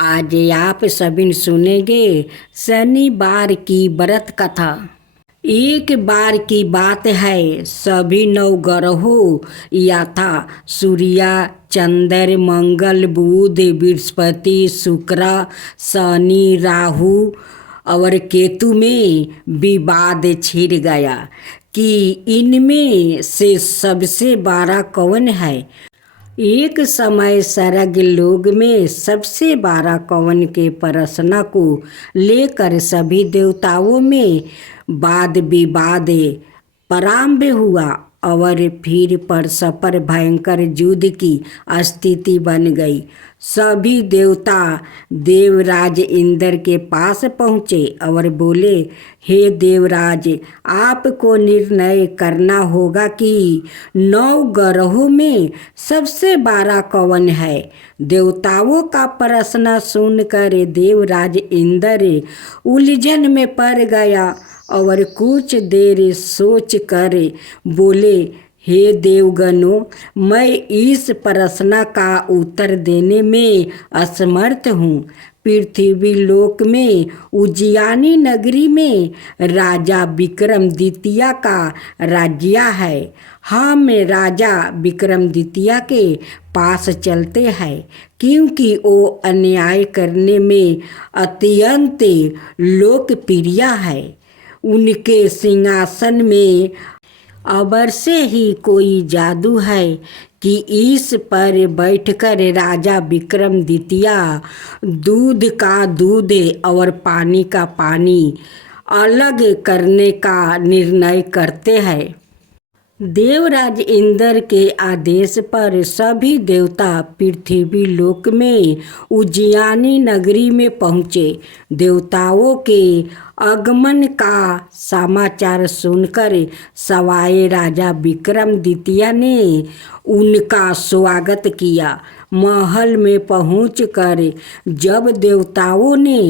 आज आप सभी सुनेंगे शनिवार की व्रत कथा। एक बार की बात है, सभी नवग्रहों यथा सूर्य, चंद्र, मंगल, बुध, बृहस्पति, शुक्र, शनि, राहु और केतु में विवाद छिड़ गया कि इनमें से सबसे बड़ा कौन है। एक समय स्वर्ग लोक में सबसे बड़ा कौन के प्रश्न को लेकर सभी देवताओं में वाद विवाद प्रारंभ हुआ और फिर परस्पर भयंकर युद्ध की स्थिति बन गई। सभी देवता देवराज इंद्र के पास पहुँचे और बोले, हे देवराज, आपको निर्णय करना होगा कि 9 ग्रहों में सबसे बड़ा कौन है। देवताओं का प्रश्न सुनकर देवराज इंद्र उलझन में पड़ गया और कुछ देर सोच कर बोले, हे देवगणों, मैं इस प्रश्न का उत्तर देने में असमर्थ हूँ। पृथ्वी लोक में उज्जैनी नगरी में राजा विक्रमादित्य का राज्य है। हम राजा विक्रमादित्य के पास चलते हैं क्योंकि वो अन्याय करने में अत्यंत लोकप्रिय है। उनके सिंहासन में अवश्य ही कोई जादू है कि इस पर बैठकर राजा विक्रमादित्य दूध का दूध और पानी का पानी अलग करने का निर्णय करते हैं। देवराज इंद्र के आदेश पर सभी देवता पृथ्वी लोक में उज्जैनी नगरी में पहुँचे। देवताओं के आगमन का समाचार सुनकर सवाए राजा विक्रमादित्य ने उनका स्वागत किया। महल में पहुंचकर जब देवताओं ने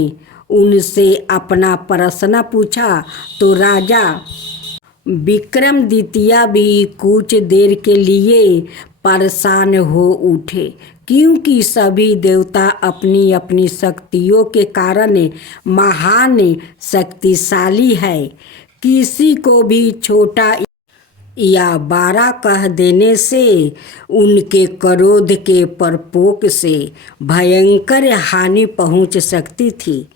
उनसे अपना प्रश्न पूछा तो राजा विक्रमादित्य भी कुछ देर के लिए परेशान हो उठे, क्योंकि सभी देवता अपनी अपनी शक्तियों के कारण महान शक्तिशाली है। किसी को भी छोटा या बड़ा कह देने से उनके क्रोध के प्रकोप से भयंकर हानि पहुंच सकती थी।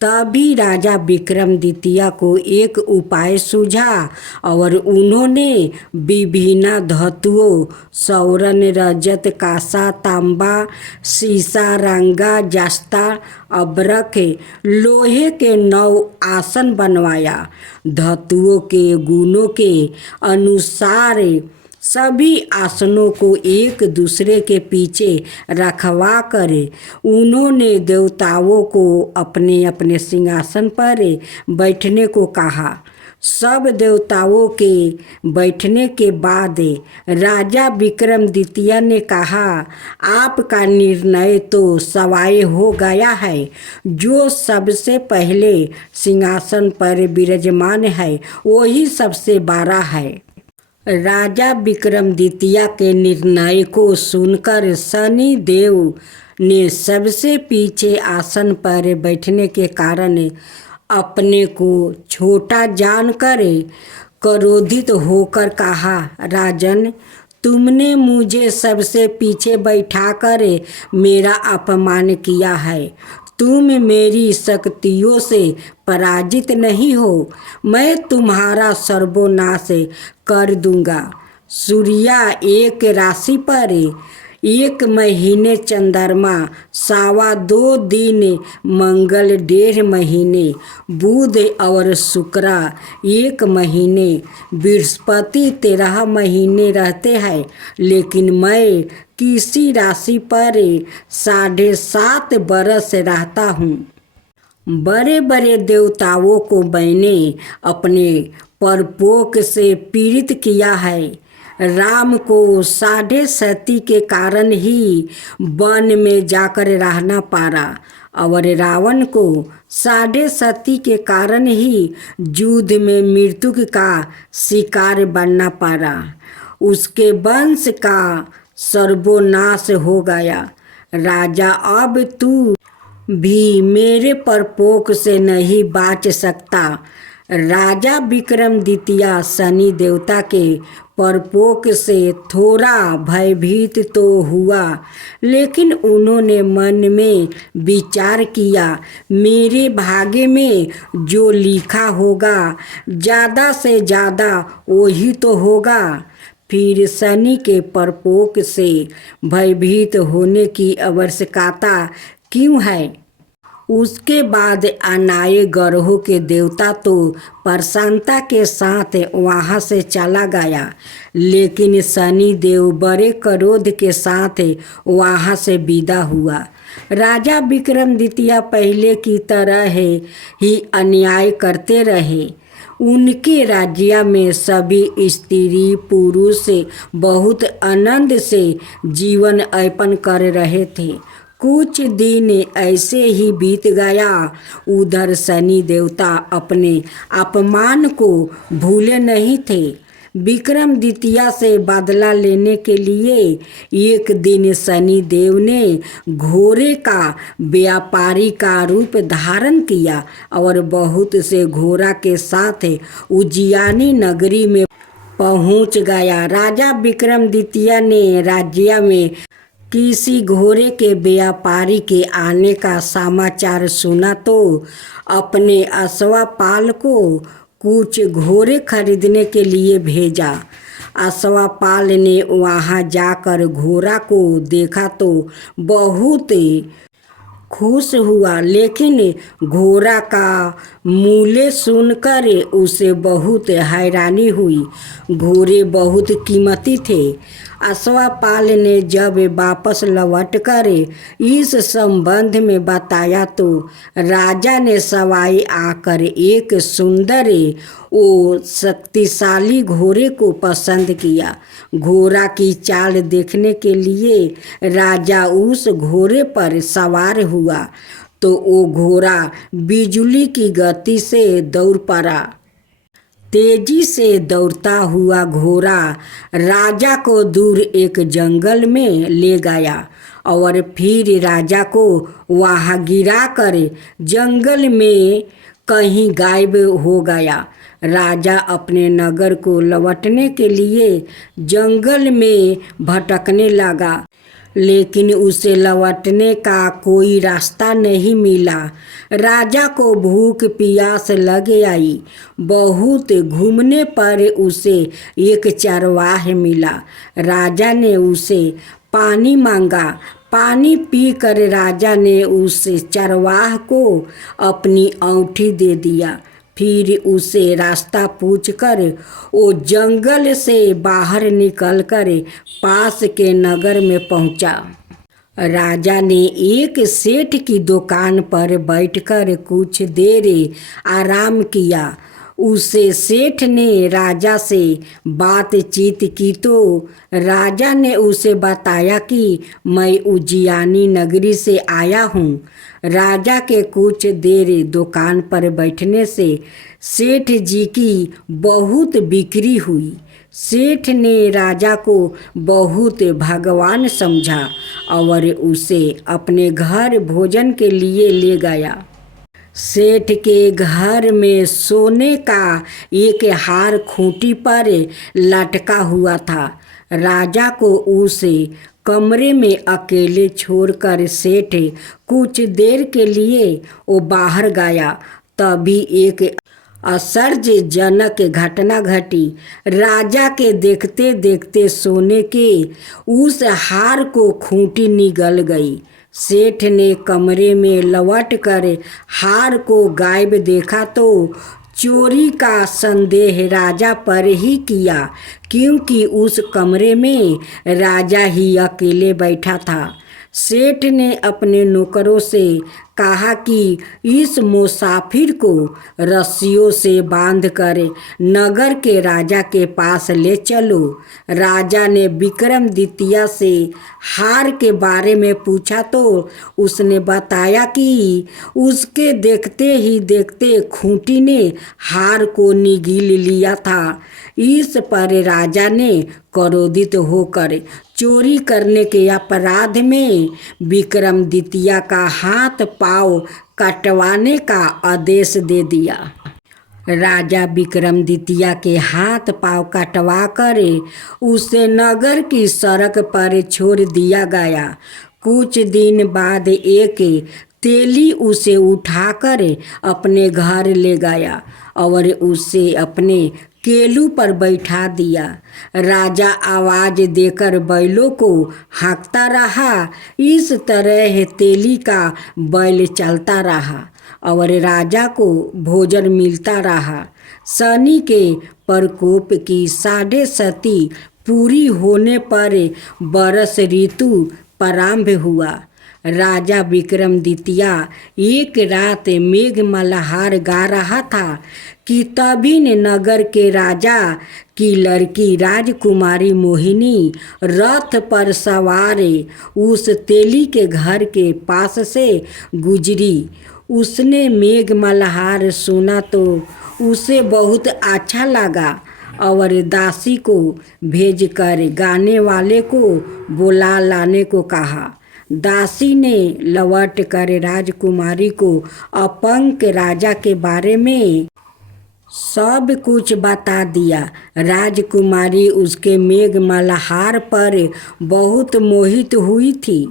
तभी राजा विक्रमादित्य को एक उपाय सूझा और उन्होंने विभिन्न धातुओं स्वर्ण, रजत, कांसा, तांबा, सीसा, रंगा, जस्ता, अब्रक, लोहे के 9 आसन बनवाया। धातुओं के गुणों के अनुसार सभी आसनों को एक दूसरे के पीछे रखवा कर उन्होंने देवताओं को अपने अपने सिंहासन पर बैठने को कहा। सब देवताओं के बैठने के बाद राजा विक्रमादित्य ने कहा, आपका निर्णय तो सवाय हो गया है। जो सबसे पहले सिंहासन पर विराजमान है वही सबसे बड़ा है। राजा विक्रमादित्य के निर्णय को सुनकर शनि देव ने सबसे पीछे आसन पर बैठने के कारण अपने को छोटा जानकर क्रोधित होकर कहा, राजन, तुमने मुझे सबसे पीछे बैठाकर मेरा अपमान किया है। तुम मेरी शक्तियों से पराजित नहीं हो। मैं तुम्हारा सर्वनाश कर दूंगा। सूर्य एक राशि पर 1 महीने, चंद्रमा 2.25 दिन, मंगल 1.5 महीने, बुध और शुक्र 1 महीने, बृहस्पति 13 महीने रहते हैं, लेकिन मैं किसी राशि पर 7.5 बरस रहता हूँ। बड़े बड़े देवताओं को मैंने अपने प्रकोप से पीड़ित किया है। राम को 7.5 के कारण ही वन में जाकर रहना पड़ा और रावण को 7.5 के कारण ही युद्ध में मृत्यु का शिकार बनना पड़ा। उसके वंश का सर्वनाश हो गया। राजा, अब तू भी मेरे परपोक से नहीं बाच सकता। राजा विक्रमादित्य शनि देवता के परपोक से थोड़ा भयभीत तो हुआ, लेकिन उन्होंने मन में विचार किया, मेरे भाग्य में जो लिखा होगा ज़्यादा से ज़्यादा वही तो होगा। फिर शनि के परपोक से भयभीत होने की आवश्यकता क्यों है। उसके बाद अनाए ग्रहों के देवता तो प्रसन्नता के साथ वहाँ से चला गया, लेकिन शनि देव बड़े क्रोध के साथ वहाँ से विदा हुआ। राजा विक्रमादित्य पहले की तरह ही अन्याय करते रहे। उनके राज्य में सभी स्त्री पुरुष बहुत आनंद से जीवन यापन कर रहे थे। कुछ दिन ऐसे ही बीत गया। उधर शनि देवता अपने अपमान को भूले नहीं थे। विक्रमादित्य से बदला लेने के लिए एक दिन शनि देव ने घोड़े का व्यापारी का रूप धारण किया और बहुत से घोड़ा के साथ उज्जैनी नगरी में पहुंच गया। राजा विक्रमादित्य ने राज्य में किसी घोड़े के व्यापारी के आने का समाचार सुना तो अपने अश्वपाल को कुछ घोड़े खरीदने के लिए भेजा। अश्वपाल ने वहां जाकर घोड़ा को देखा तो बहुत खुश हुआ, लेकिन घोड़ा का मूल्य सुनकर उसे बहुत हैरानी हुई। घोड़े बहुत कीमती थे। अश्वपाल ने जब वापस लौटकर इस संबंध में बताया तो राजा ने सवाई आकर एक सुंदर और शक्तिशाली घोड़े को पसंद किया। घोड़ा की चाल देखने के लिए राजा उस घोड़े पर सवार हुआ तो वो घोड़ा बिजली की गति से दौड़ पड़ा। तेजी से दौड़ता हुआ घोड़ा राजा को दूर एक जंगल में ले गया और फिर राजा को वहां गिराकर जंगल में कहीं गायब हो गया। राजा अपने नगर को लौटने के लिए जंगल में भटकने लगा, लेकिन उसे लौटने का कोई रास्ता नहीं मिला। राजा को भूख प्यास लग आई। बहुत घूमने पर उसे एक चरवाहा मिला। राजा ने उसे पानी मांगा। पानी पीकर राजा ने उस चरवाहा को अपनी अंगूठी दे दिया। फिर उसे रास्ता पूछकर वो जंगल से बाहर निकलकर पास के नगर में पहुंचा। राजा ने एक सेठ की दुकान पर बैठकर कुछ देर आराम किया। उसे सेठ ने राजा से बातचीत की तो राजा ने उसे बताया कि मैं उज्जैनी नगरी से आया हूँ। राजा के कुछ देर दुकान पर बैठने से सेठ जी की बहुत बिक्री हुई। सेठ ने राजा को बहुत भगवान समझा और उसे अपने घर भोजन के लिए ले गया। सेठ के घर में सोने का एक हार खूंटी पर लटका हुआ था। राजा को उस कमरे में अकेले छोड़कर सेठ कुछ देर के लिए वो बाहर गया। तभी एक आश्चर्यजनक घटना घटी। राजा के देखते देखते सोने के उस हार को खूंटी निगल गई। सेठ ने कमरे में लौटकर हार को गायब देखा तो चोरी का संदेह राजा पर ही किया, क्योंकि उस कमरे में राजा ही अकेले बैठा था। सेठ ने अपने नौकरों से कहा कि इस मुसाफिर को रस्सियों से बांधकर नगर के राजा के पास ले चलो। राजा ने विक्रमादित्य से हार के बारे में पूछा तो उसने बताया कि उसके देखते ही देखते खूंटी ने हार को निगल लिया था। इस पर राजा ने क्रोधित होकर चोरी करने के अपराध में विक्रमादित्य का हाथ पाँव कटवाने का आदेश दे दिया। राजा विक्रमादित्य के हाथ पाँव कटवा कर उसे नगर की सड़क पर छोड़ दिया गया। कुछ दिन बाद एक तेली उसे उठाकर अपने घर ले गया और उसे अपने केलू पर बैठा दिया। राजा आवाज देकर बैलों को हाँकता रहा। इस तरह तेली का बैल चलता रहा और राजा को भोजन मिलता रहा। शनि के प्रकोप की 7.5 पूरी होने पर वर्ष ऋतु प्रारंभ हुआ। राजा विक्रमादित्य एक रात मेघ मल्हार गा रहा था कि तभी नगर के राजा की लड़की राजकुमारी मोहिनी रथ पर सवार उस तेली के घर के पास से गुजरी। उसने मेघ मल्हार सुना तो उसे बहुत अच्छा लगा और दासी को भेजकर गाने वाले को बुला लाने को कहा। दासी ने लौट कर राजकुमारी को अपंग राजा के बारे में सब कुछ बता दिया। राजकुमारी उसके मेघ मल्हार पर बहुत मोहित हुई थी।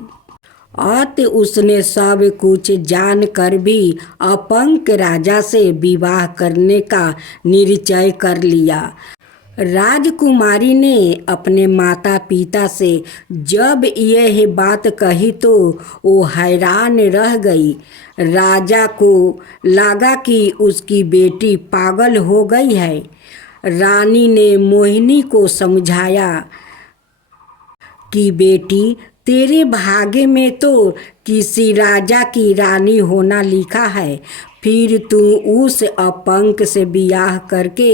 अत उसने सब कुछ जानकर भी अपंग राजा से विवाह करने का निश्चय कर लिया। राजकुमारी ने अपने माता पिता से जब यह बात कही तो वो हैरान रह गई। राजा को लगा कि उसकी बेटी पागल हो गई है। रानी ने मोहिनी को समझाया कि बेटी, तेरे भाग्य में तो किसी राजा की रानी होना लिखा है, फिर तू उस अपंग से ब्याह करके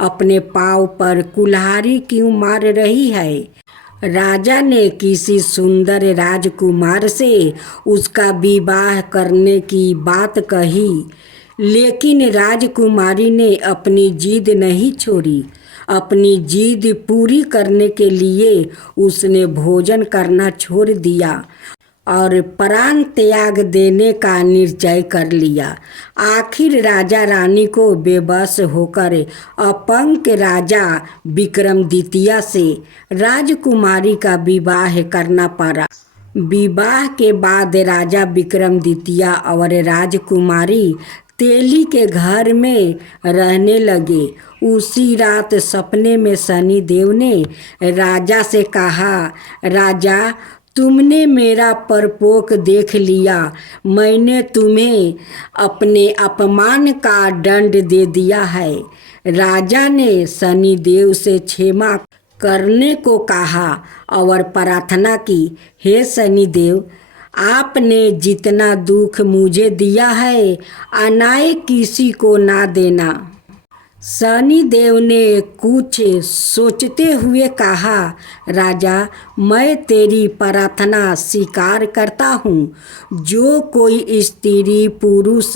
अपने पाँव पर कुल्हाड़ी क्यों मार रही है। राजा ने किसी सुंदर राजकुमार से उसका विवाह करने की बात कही, लेकिन राजकुमारी ने अपनी जिद नहीं छोड़ी। अपनी जिद पूरी करने के लिए उसने भोजन करना छोड़ दिया और प्राण त्याग देने का निश्चय कर लिया। आखिर राजा रानी को बेबस होकर अपंग राजा विक्रमादित्य से राजकुमारी का विवाह करना पड़ा। विवाह के बाद राजा विक्रमादित्य और राजकुमारी तेली के घर में रहने लगे। उसी रात सपने में शनिदेव ने राजा से कहा, राजा, तुमने मेरा परपोक देख लिया। मैंने तुम्हें अपने अपमान का दंड दे दिया है। राजा ने शनिदेव से क्षमा करने को कहा और प्रार्थना की, हे शनिदेव, आपने जितना दुख मुझे दिया है अनाय किसी को ना देना। शनिदेव ने कुछ सोचते हुए कहा, राजा, मैं तेरी प्रार्थना स्वीकार करता हूँ। जो कोई स्त्री पुरुष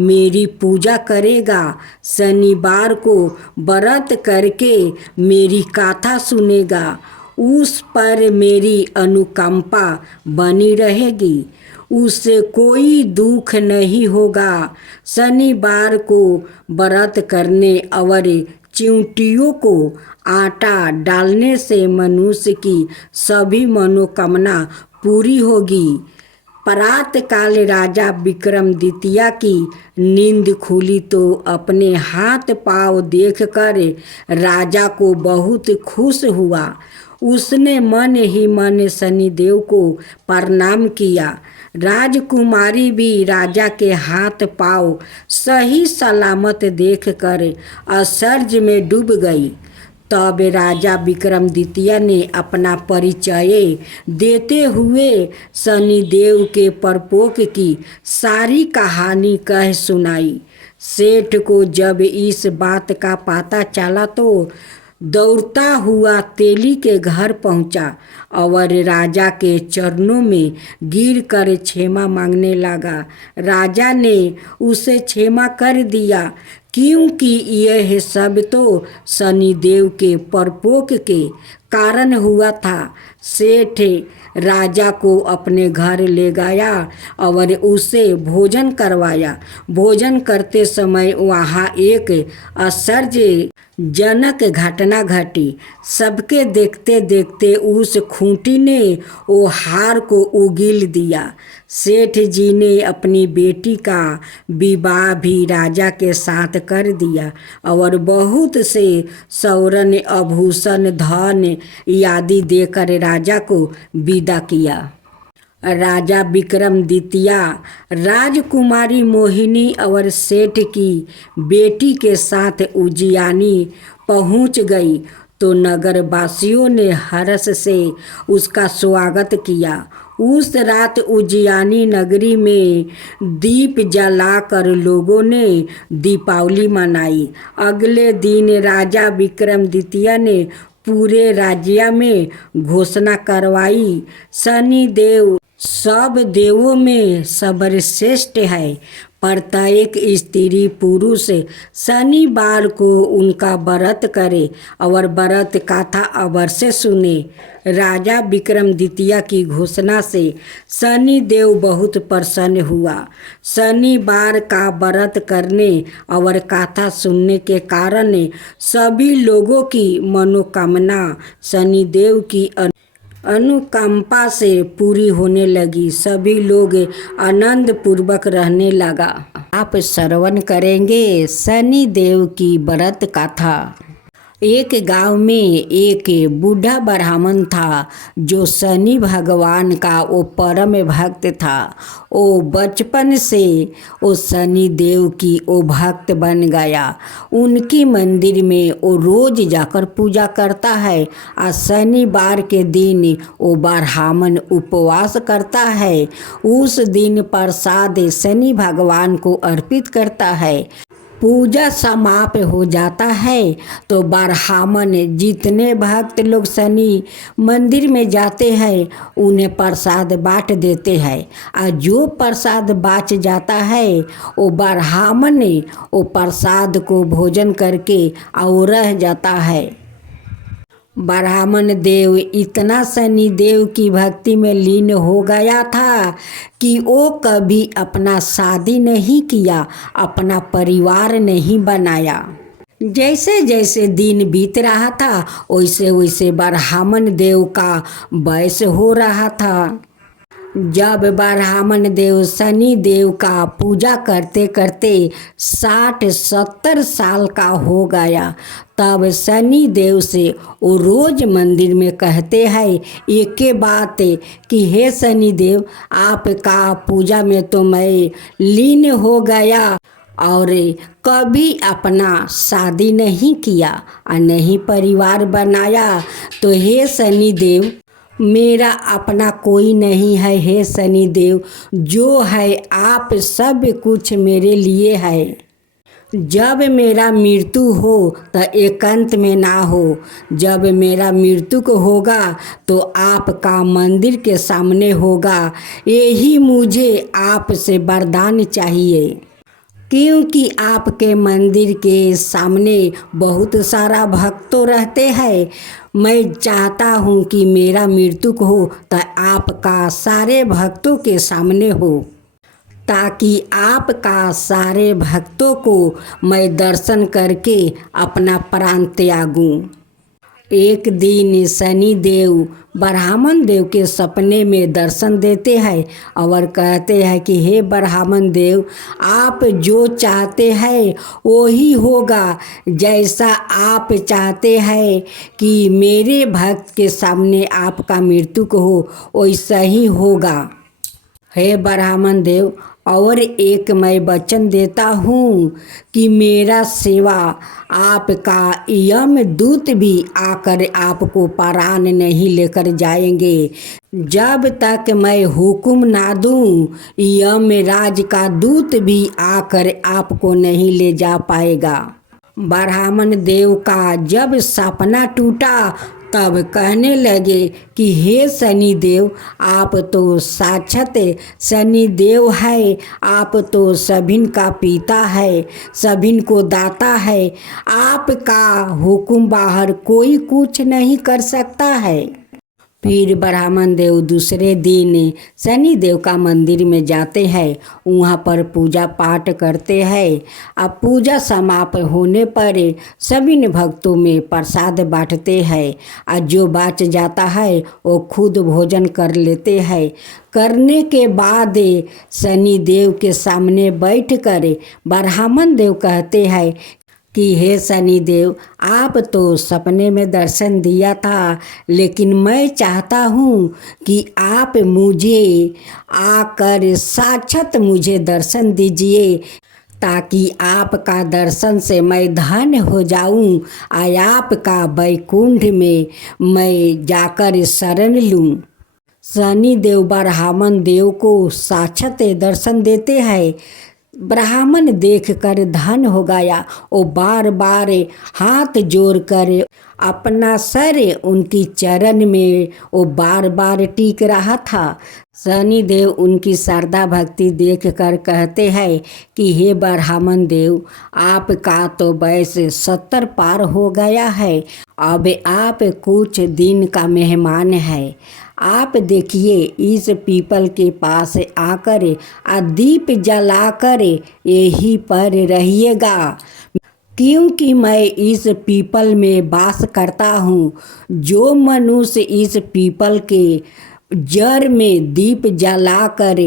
मेरी पूजा करेगा, शनिवार को व्रत करके मेरी कथा सुनेगा, उस पर मेरी अनुकंपा बनी रहेगी, उससे कोई दुख नहीं होगा। शनिवार को व्रत करने और चिंटियों को आटा डालने से मनुष्य की सभी मनोकामना पूरी होगी। प्रातःकाल राजा विक्रमादित्य की नींद खुली तो अपने हाथ पाँव देखकर राजा को बहुत खुश हुआ। उसने मन ही मन शनिदेव को प्रणाम किया। राजकुमारी भी राजा के हाथ पाँव सही सलामत देखकर आश्चर्य में डूब गई। तब राजा विक्रमादित्य ने अपना परिचय देते हुए शनिदेव के परपोक की सारी कहानी कह सुनाई। सेठ को जब इस बात का पता चला तो दौड़ता हुआ तेली के घर पहुंचा और राजा के चरणों में गिरकर क्षमा मांगने लगा। राजा ने उसे क्षमा कर दिया। क्योंकि यह सब तो शनिदेव के परपोक के कारण हुआ था। सेठ राजा को अपने घर ले गया और उसे भोजन करवाया। भोजन करते समय वहाँ एक आश्चर्यजनक घटना घटी। सबके देखते देखते उस खूंटी ने वो हार को उगील दिया। सेठ जी ने अपनी बेटी का विवाह भी राजा के साथ कर दिया और बहुत से स्वर्ण आभूषण धन आदि देकर राजा को विदा किया। राजा विक्रमादित्य राजकुमारी मोहिनी और सेठ की बेटी के साथ उज्जैनी पहुंच गई तो नगर वासियों ने हर्ष से उसका स्वागत किया। उस रात उज्जैनी नगरी में दीप जलाकर लोगों ने दीपावली मनाई। अगले दिन राजा विक्रमादित्य ने पूरे राज्य में घोषणा करवाई, शनिदेव सब देवों में सर्वश्रेष्ठ है। प्रत्येक स्त्री पुरुष शनिवार को उनका व्रत करे और व्रत कथा अवश्य सुने। राजा विक्रमादित्य की घोषणा से शनिदेव बहुत प्रसन्न हुआ। शनिवार का व्रत करने और कथा सुनने के कारण सभी लोगों की मनोकामना शनिदेव की अनुकंपा से पूरी होने लगी। सभी लोग आनंद पूर्वक रहने लगा। आप श्रवण करेंगे शनिदेव की व्रत कथा। एक गांव में एक बूढ़ा ब्राह्मण था जो शनि भगवान का वो परम भक्त था। वो बचपन से वो शनि देव की वो भक्त बन गया। उनकी मंदिर में वो रोज जाकर पूजा करता है और शनिवार के दिन वो ब्राह्मण उपवास करता है। उस दिन प्रसाद शनि भगवान को अर्पित करता है। पूजा समाप्त हो जाता है तो ब्राह्मण जितने भक्त लोग शनि मंदिर में जाते हैं उन्हें प्रसाद बांट देते हैं और जो प्रसाद बाँच जाता है वो ब्राह्मण वो प्रसाद को भोजन करके और रह जाता है। ब्राह्मण देव इतना शनिदेव की भक्ति में लीन हो गया था कि वो कभी अपना शादी नहीं किया, अपना परिवार नहीं बनाया। जैसे जैसे दिन बीत रहा था वैसे वैसे ब्राह्मण देव का वयस हो रहा था। जब ब्राह्मण देव शनि देव का पूजा करते करते 60-70 साल का हो गया तब शनि देव से वो रोज मंदिर में कहते हैं एक बात कि हे शनि देव, आपका पूजा में तो मैं लीन हो गया और कभी अपना शादी नहीं किया और नहीं परिवार बनाया, तो हे शनि देव मेरा अपना कोई नहीं है। हे शनिदेव, जो है आप सब कुछ मेरे लिए है। जब मेरा मृत्यु हो तो एकांत में ना हो। जब मेरा मृत्यु को होगा तो आपका मंदिर के सामने होगा। यही मुझे आपसे वरदान चाहिए, क्योंकि आपके मंदिर के सामने बहुत सारा भक्तों रहते हैं। मैं चाहता हूँ कि मेरा मृत्यु हो तो आपका सारे भक्तों के सामने हो, ताकि आपका सारे भक्तों को मैं दर्शन करके अपना प्राण त्यागूं। एक दिन शनि देव ब्राह्मण देव के सपने में दर्शन देते हैं और कहते हैं कि हे ब्राह्मण देव, आप जो चाहते हैं वो ही होगा। जैसा आप चाहते हैं कि मेरे भक्त के सामने आपका मृत्यु हो वैसा ही होगा। हे ब्राह्मण देव, और एक मैं वचन देता हूँ कि मेरा सेवा आपका यम दूत भी आकर आपको प्राण नहीं लेकर जाएंगे। जब तक मैं हुक्म ना दूँ यम राज का दूत भी आकर आपको नहीं ले जा पाएगा। ब्राह्मण देव का जब सपना टूटा तब कहने लगे कि हे शनिदेव, आप तो साक्षात शनिदेव है, आप तो सभिन का पिता है, सभिन को दाता है, आपका हुक्म बाहर कोई कुछ नहीं कर सकता है। फिर ब्राह्मण देव दूसरे दिन शनिदेव का मंदिर में जाते हैं, वहाँ पर पूजा पाठ करते हैं। अब पूजा समाप्त होने पर सभी भक्तों में प्रसाद बांटते हैं और जो बच जाता है वो खुद भोजन कर लेते हैं। करने के बाद शनिदेव के सामने बैठकर ब्राह्मण देव कहते हैं कि हे शनिदेव, आप तो सपने में दर्शन दिया था, लेकिन मैं चाहता हूँ कि आप मुझे आकर साक्षात मुझे दर्शन दीजिए, ताकि आपका दर्शन से मैं धन्य हो जाऊँ और आपका वैकुंठ में मैं जाकर शरण लूँ। शनिदेव ब्राह्मण देव को साक्षात दर्शन देते हैं। ब्राह्मण देखकर धन्य हो गया। वो बार बार हाथ जोड़कर अपना सर उनकी चरण में वो बार बार टीक रहा था। शनिदेव उनकी श्रद्धा भक्ति देखकर कहते हैं कि हे ब्राह्मण देव, आपका तो वयस 70 पार हो गया है, अब आप कुछ दिन का मेहमान है। आप देखिए, इस पीपल के पास आकर दीप जलाकर यहीं पर रहिएगा, क्योंकि मैं इस पीपल में वास करता हूँ। जो मनुष्य इस पीपल के जड़ में दीप जलाकर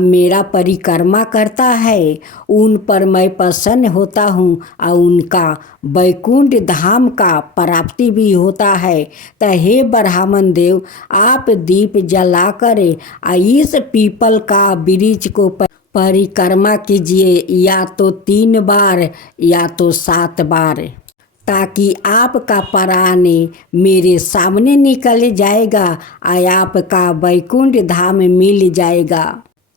मेरा परिक्रमा करता है, उन पर मैं प्रसन्न होता हूँ और उनका वैकुंठ धाम का प्राप्ति भी होता है। तो हे ब्राह्मण देव, आप दीप जलाकर इस पीपल का वृक्ष को परिक्रमा कीजिए, या तो 3 बार या तो 7 बार, ताकि आपका प्राण मेरे सामने निकल जाएगा और आपका वैकुंठ धाम मिल जाएगा।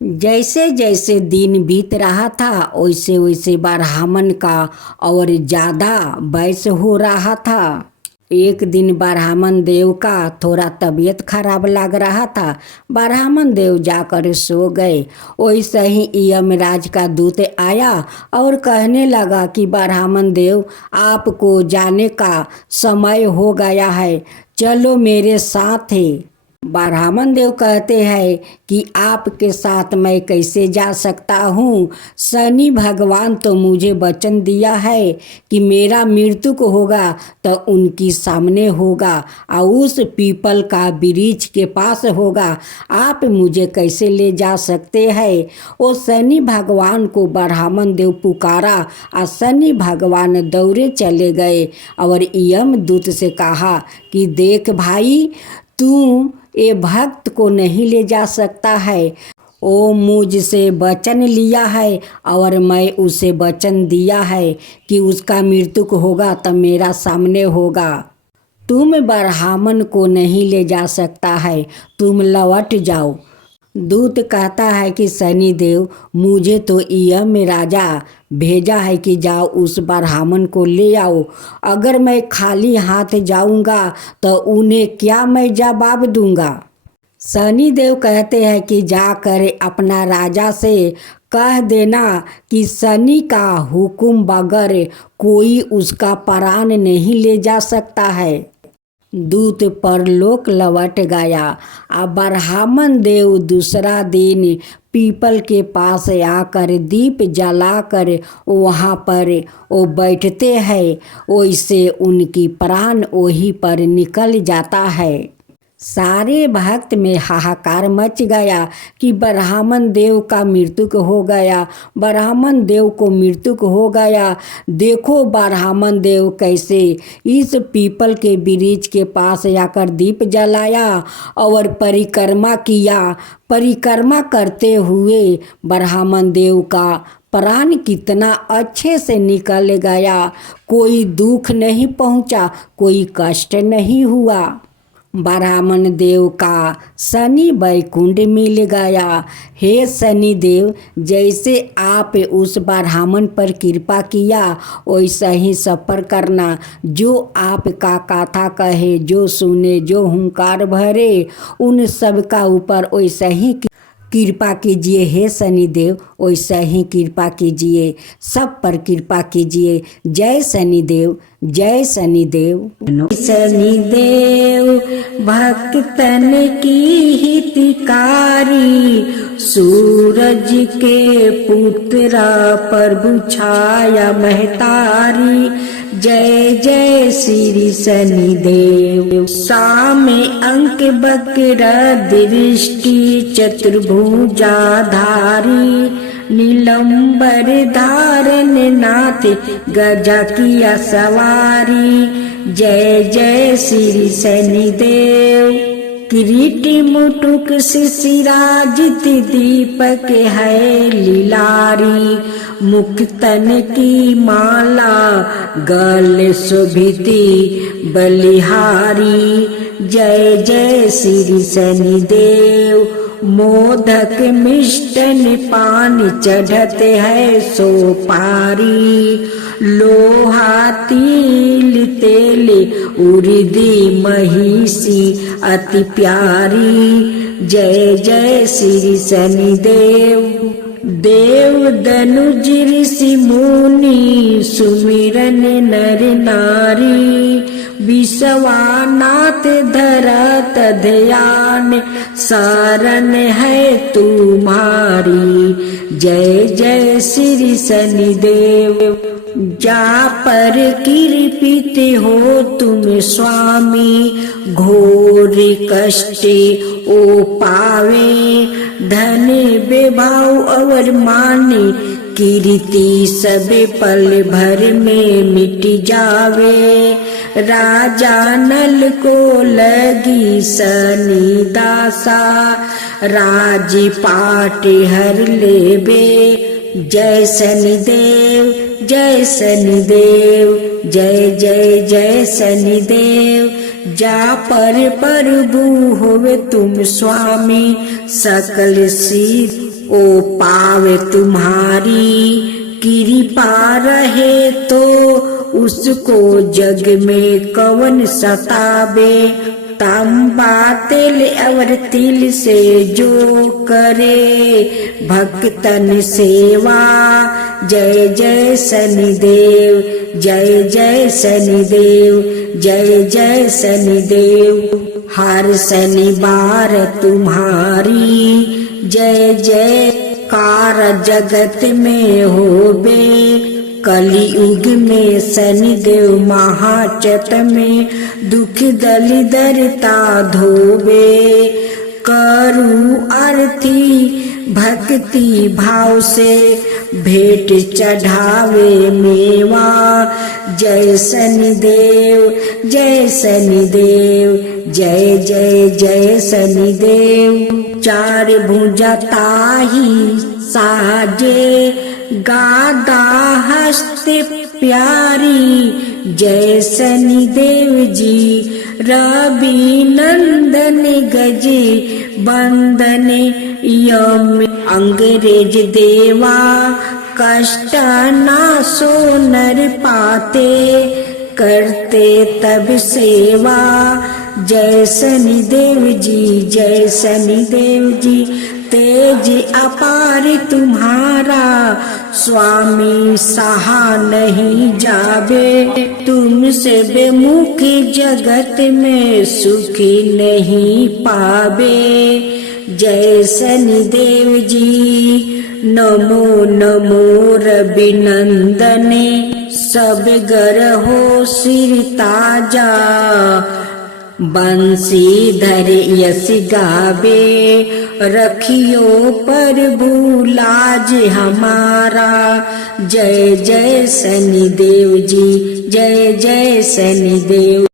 जैसे जैसे दिन बीत रहा था वैसे वैसे ब्राह्मण का और ज़्यादा वयस हो रहा था। एक दिन ब्राह्मण देव का थोड़ा तबीयत खराब लग रहा था। ब्राह्मण देव जाकर सो गए। वैसे ही यमराज का दूत आया और कहने लगा कि ब्राह्मण देव, आपको जाने का समय हो गया है, चलो मेरे साथ है। ब्राह्मण देव कहते हैं कि आपके साथ मैं कैसे जा सकता हूँ? शनि भगवान तो मुझे वचन दिया है कि मेरा मृत्यु को होगा तो उनकी सामने होगा और उस पीपल का वृक्ष के पास होगा। आप मुझे कैसे ले जा सकते हैं? वो शनि भगवान को ब्राह्मण देव पुकारा और शनि भगवान दौड़े चले गए और यमदूत से कहा कि देख भाई, तू ये भक्त को नहीं ले जा सकता है। वो मुझसे वचन लिया है और मैं उसे वचन दिया है कि उसका मृत्यु होगा तो मेरा सामने होगा। तुम ब्राह्मण को नहीं ले जा सकता है, तुम लौट जाओ। दूत कहता है कि शनिदेव, मुझे तो यम राजा भेजा है कि जाओ उस ब्राह्मण को ले आओ। अगर मैं खाली हाथ जाऊंगा तो उन्हें क्या मैं जवाब दूंगा? शनिदेव कहते हैं कि जाकर अपना राजा से कह देना कि शनि का हुक्म बगैर कोई उसका प्राण नहीं ले जा सकता है। दूत परलोक लौट गया। अब ब्राह्मण देव दूसरा दिन पीपल के पास आकर दीप जलाकर वहाँ पर वो बैठते हैं, वैसे उनकी प्राण वहीं पर निकल जाता है। सारे भक्त में हाहाकार मच गया कि ब्राह्मण देव का मृत्यु हो गया, ब्राह्मण देव को मृत्यु हो गया। देखो ब्राह्मण देव कैसे इस पीपल के वृक्ष के पास आकर दीप जलाया और परिक्रमा किया। परिक्रमा करते हुए ब्राह्मण देव का प्राण कितना अच्छे से निकल गया। कोई दुख नहीं पहुंचा, कोई कष्ट नहीं हुआ। ब्राह्मण देव का शनि वैकुंठ मिल गया। हे शनि देव, जैसे आप उस ब्राह्मण पर कृपा किया वैसा ही सफर करना। जो आपका कथा कहे, जो सुने, जो हुंकार भरे, उन सब का ऊपर वैसा ही कृपा कीजिए। हे शनिदेव, वैसा ही कृपा कीजिए, सब पर कृपा कीजिए। जय शनिदेव, जय शनिदेव। शनिदेव भक्तन की हितकारी, सूरज के पुत्रा प्रभु छाया महतारी। जय जय श्री शनिदेव। सामे अंक बक्र दृष्टि, चतुर्भुजाधारी, नीलंबर धारण नाथ गजा किया सवारी। जय जय श्री शनिदेव। किरीट मुटुक शिशिराजित दीपक है लीलारी, मुक्तन की माला गले शोभिती बलिहारी। जय जय श्री शनिदेव। मोदक मिष्टन पान चढ़ते है सोपारी, लोहा तिल तेल उर्दी महिषी अति प्यारी। जय जय श्री शनिदेव। देव दनुज ऋषि मुनि सुमिरन नर नारी, विश्वनाथ धरत ध्यान शरण है तुम्हारी। जय जय श्री शनिदेव। जा पर कृपित हो तुम स्वामी, घोर कष्ट ओ पावे, धन विभाव और माने कीर्ति सब पल भर में मिट जावे। राजा नल को लगी शनि दासा, राजपाट हर लेबे। जय शनिदेव, जय शनिदेव, जय जय जय शनिदेव। जा पर प्रभु होवे तुम स्वामी, सकल सिद्ध ओ पावे तुम्हारी। कृपा रहे तो उसको जग में कवन सतावे, तांबा तेल और तिल से जो करे भक्तन सेवा। जय जय शनिदेव, जय जय शनिदेव, जय जय शनिदेव। हर शनिवार तुम्हारी जय जयकार जगत में होबे। कलियुग में शनिदेव महाचत में दुख दलिदरता धोबे। करूं आरती भक्ति भाव से भेंट चढ़ावे मेवा। जय शनिदेव, जय शनिदेव, जय जय जय शनिदेव। चार भुजा ताही साजे, गादा हस्त प्यारी। जय शनिदेव जी। रवि नंदन गजे बंदन यम, अंग्रेज देवा कष्ट ना सो नर पाते, करते तब सेवा। जय शनिदेव जी, जय शनिदेव जी। तेज अपार तुम्हारा स्वामी सहा नहीं जावे, तुमसे बेमुख जगत में सुखी नहीं पावे। जय शनिदेव जी। नमो नमो रवि नंदने, सब गरहो सिर ताजा। बंसीधर यश गावे, रखियो प्रभु लाज हमारा। जय जय शनिदेव जी, जय जय शनिदेव।